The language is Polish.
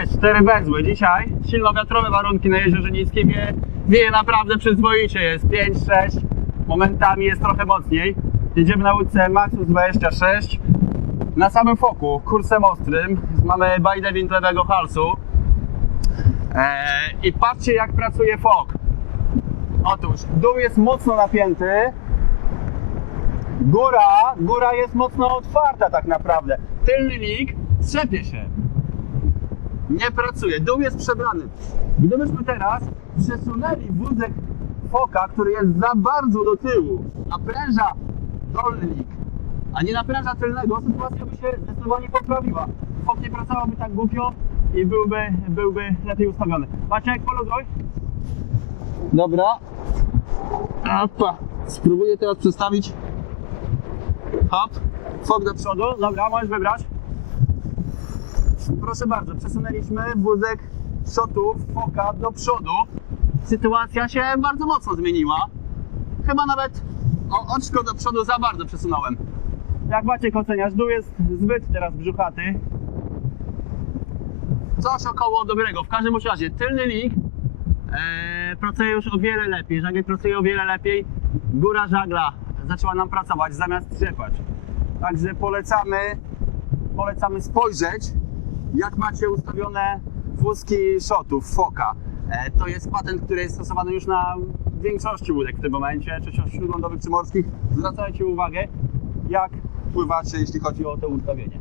Cztery węzły. Dzisiaj silnowiatrowe warunki na Jeziorze Niskim. Wieje, wieje naprawdę przyzwoicie. Jest 5-6, momentami jest trochę mocniej. Jedziemy na łódce Maxus 26. Na samym foku, kursem ostrym. Mamy bajdewint lewego halsu. Eee, I patrzcie jak pracuje fok. Otóż dół jest mocno napięty. Góra, góra jest mocno otwarta tak naprawdę. Tylny lig trzepie się nie pracuje. Dół jest przebrany. Gdybyśmy teraz przesunęli wózek foka, który jest za bardzo do tyłu, napręża dolny lig, a nie napręża tylnego, sytuacja by się zdecydowanie poprawiła. Fok nie pracowałby tak głupio i byłby, byłby lepiej ustawiony. Maciek, poluzuj. Dobra. Opa. Spróbuję teraz przestawić. Hop. Fok do przodu. Dobra, możesz wybrać. Proszę bardzo, przesunęliśmy wózek shotów foka do przodu. Sytuacja się bardzo mocno zmieniła. Chyba nawet o oczko do przodu za bardzo przesunąłem. Jak Maciek oceniasz, dół jest zbyt teraz brzuchaty. Coś około dobrego. W każdym razie tylny lig e, pracuje już o wiele lepiej. Żagiel pracuje o wiele lepiej. Góra żagla zaczęła nam pracować zamiast trzepać. Także polecamy, polecamy spojrzeć jak macie ustawione wózki shotów Foka. E, To jest patent, który jest stosowany już na większości łódek w tym momencie, czy śródlądowych, czy morskich. Zwracajcie uwagę, jak pływacie, jeśli chodzi o to ustawienie.